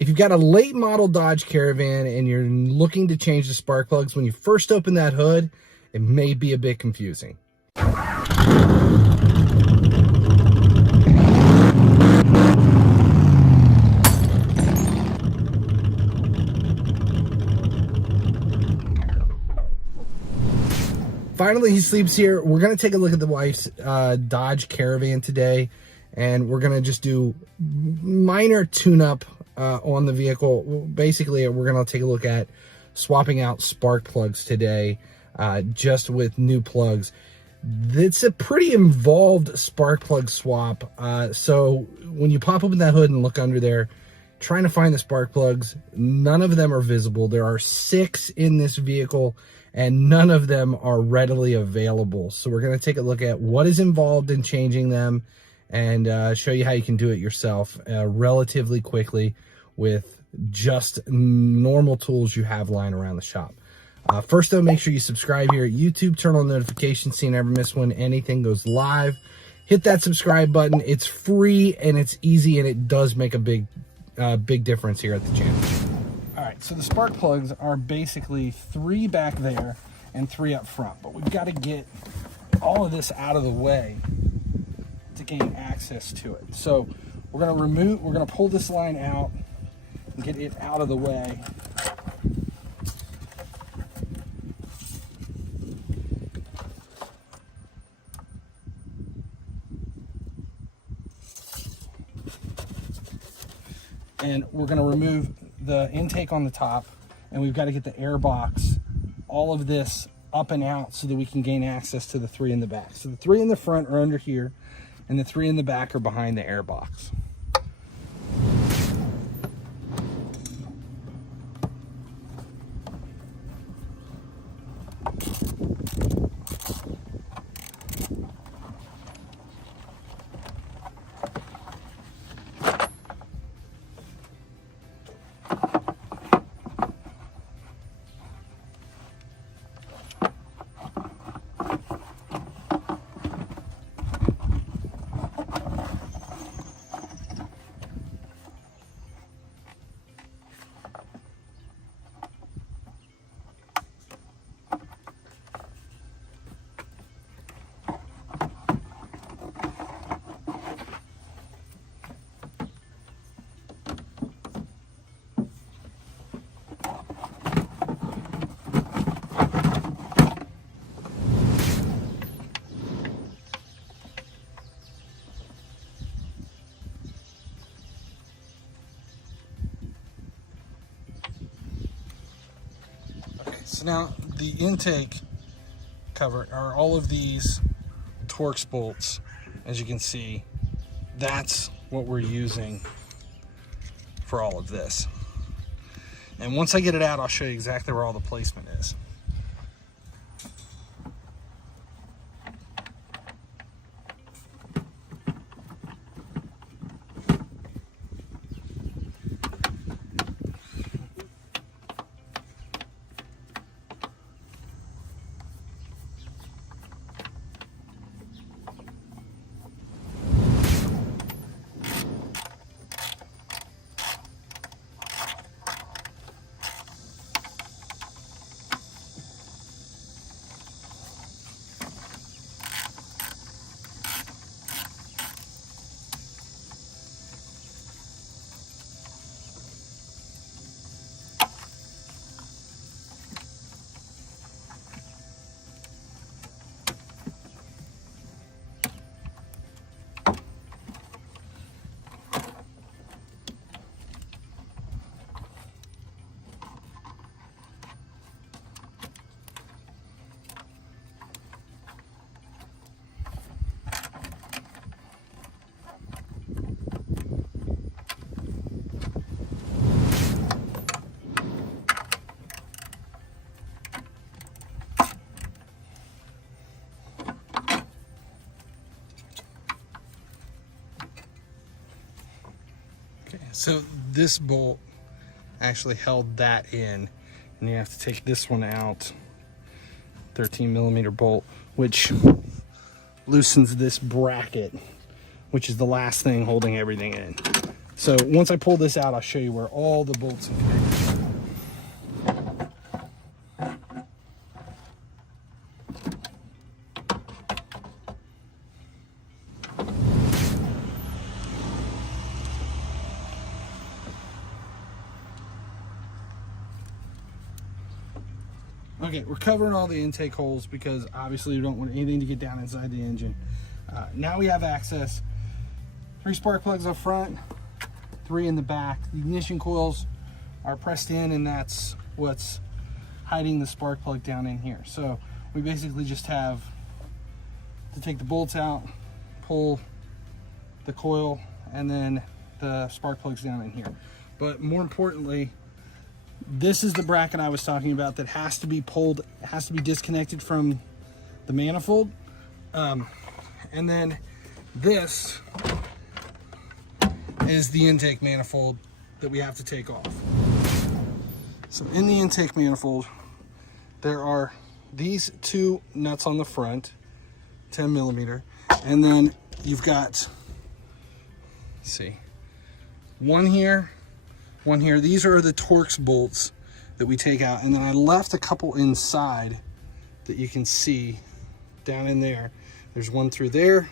If you've got a late model Dodge Caravan and you're looking to change the spark plugs, when you first open that hood, it may be a bit confusing. Finally, he sleeps here. We're going to take a look at the wife's Dodge Caravan today, and we're going to just do minor tune-up on the vehicle. Basically, we're going to take a look at swapping out spark plugs today, just with new plugs. It's a pretty involved spark plug swap. So when you pop open that hood and look under there, trying to find the spark plugs, none of them are visible. There are 6 in this vehicle, and none of them are readily available. So we're going to take a look at what is involved in changing them and show you how you can do it yourself relatively quickly with just normal tools you have lying around the shop. First though, make sure you subscribe here at YouTube, turn on notifications so you never miss when anything goes live. Hit that subscribe button. It's free and it's easy, and it does make a big difference here at the channel. All right, so the spark plugs are basically 3 back there and 3 up front, but we've got to get all of this out of the way to gain access to it. So we're going to pull this line out and get it out of the way. And we're going to remove the intake on the top, and we've got to get the air box, all of this up and out so that we can gain access to the 3 in the back. So the 3 in the front are under here, and the 3 in the back are behind the air box. So now the intake cover are all of these Torx bolts. As you can see, that's what we're using for all of this. And once I get it out, I'll show you exactly where all the placement is. So this bolt actually held that in, and you have to take this one out, 13mm bolt, which loosens this bracket, which is the last thing holding everything in. So once I pull this out, I'll show you where all the bolts and connectors are. Okay, we're covering all the intake holes because obviously we don't want anything to get down inside the engine. Now we have access. 3 spark plugs up front, 3 in the back. The ignition coils are pressed in, and that's what's hiding the spark plug down in here. So we basically just have to take the bolts out, pull the coil, and then the spark plugs down in here. But more importantly, this is the bracket I was talking about that has to be pulled, has to be disconnected from the manifold. And then this is the intake manifold that we have to take off. So in the intake manifold, there are these 2 nuts on the front, 10 millimeter, and then you've got, let's see, one here, one here. These are the Torx bolts that we take out, and then I left a couple inside that you can see down in there. There's one through there,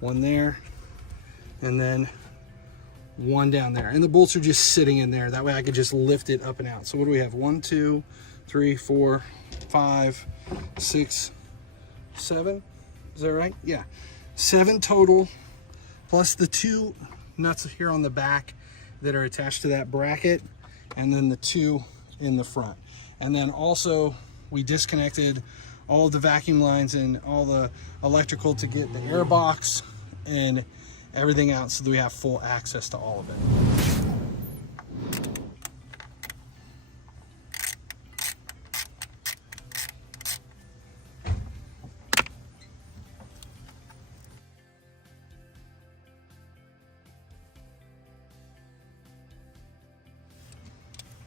one there, and then one down there. And the bolts are just sitting in there. That way I could just lift it up and out. So what do we have? 1, 2, 3, 4, 5, 6, 7. Is that right? Yeah. 7 total, plus the 2 nuts here on the back that are attached to that bracket, and then the 2 in the front. And then also we disconnected all of the vacuum lines and all the electrical to get the air box and everything out so that we have full access to all of it.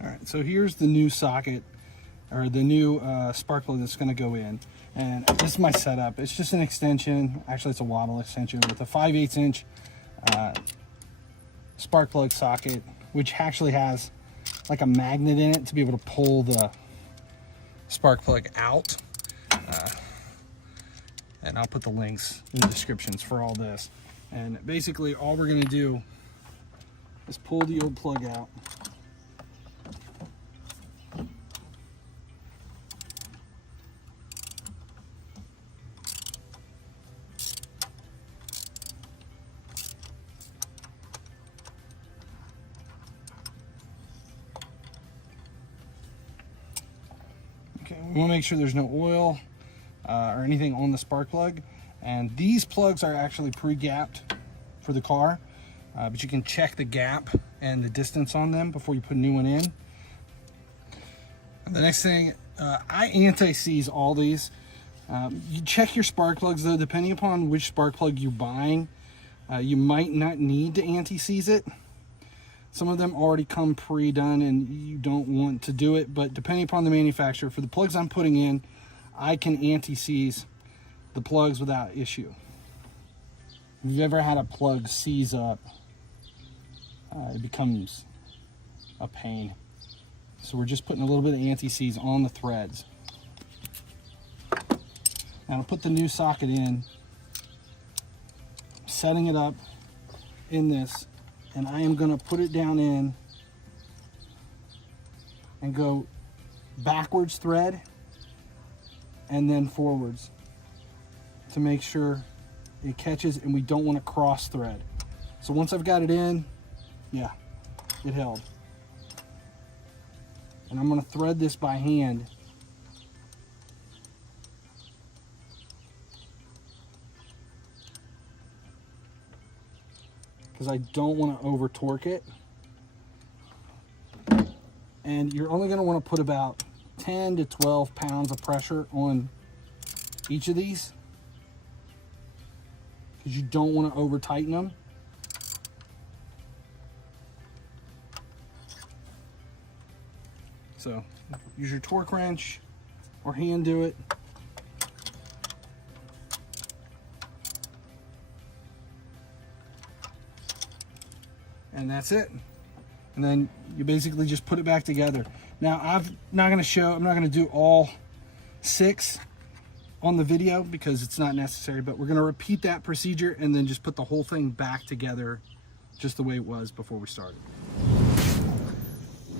All right, so here's the new socket, or the new spark plug that's going to go in. And this is my setup. It's just an extension. Actually, it's a waddle extension with a 5/8 inch spark plug socket, which actually has like a magnet in it to be able to pull the spark plug out. And I'll put the links in the descriptions for all this. And basically all we're going to do is pull the old plug out. We want to make sure there's no oil or anything on the spark plug. And these plugs are actually pre-gapped for the car, but you can check the gap and the distance on them before you put a new one in. And the next thing, I anti-seize all these. You check your spark plugs though, depending upon which spark plug you're buying. You might not need to anti-seize it. Some of them already come pre-done and you don't want to do it, but depending upon the manufacturer, for the plugs I'm putting in, I can anti-seize the plugs without issue. If you've ever had a plug seize up, it becomes a pain. So we're just putting a little bit of anti-seize on the threads. Now I'll put the new socket in, setting it up in this, and I am going to put it down in and go backwards thread and then forwards to make sure it catches, and we don't want to cross thread. So once I've got it in, yeah, it held. And I'm going to thread this by hand. Because I don't want to over torque it. And you're only going to want to put about 10 to 12 pounds of pressure on each of these, because you don't want to over tighten them. So use your torque wrench or hand do it. and that's it. And then you basically just put it back together. Now I'm not going to do all 6 on the video because it's not necessary, but we're going to repeat that procedure and then just put the whole thing back together just the way it was before we started.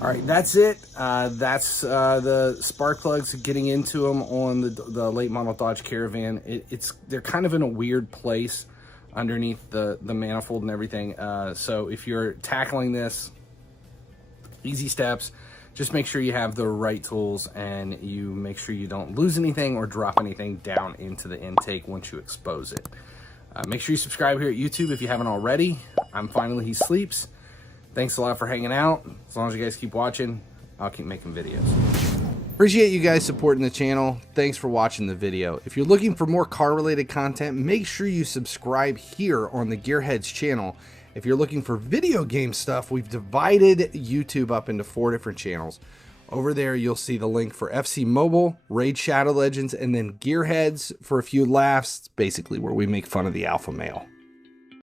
All right, that's it. That's the spark plugs, getting into them on the late model Dodge Caravan. They're kind of in a weird place underneath the manifold and everything. So if you're tackling this, easy steps, just make sure you have the right tools and you make sure you don't lose anything or drop anything down into the intake once you expose it. Make sure you subscribe here at YouTube if you haven't already. I'm Finally He Sleeps. Thanks a lot for hanging out. As long as you guys keep watching, I'll keep making videos. Appreciate you guys supporting the channel. Thanks for watching the video. If you're looking for more car related content, make sure you subscribe here on the GearHeads channel. If you're looking for video game stuff, we've divided YouTube up into 4 different channels. Over there, you'll see the link for FC Mobile, Raid Shadow Legends, and then GearHeads for a few laughs, basically where we make fun of the alpha male.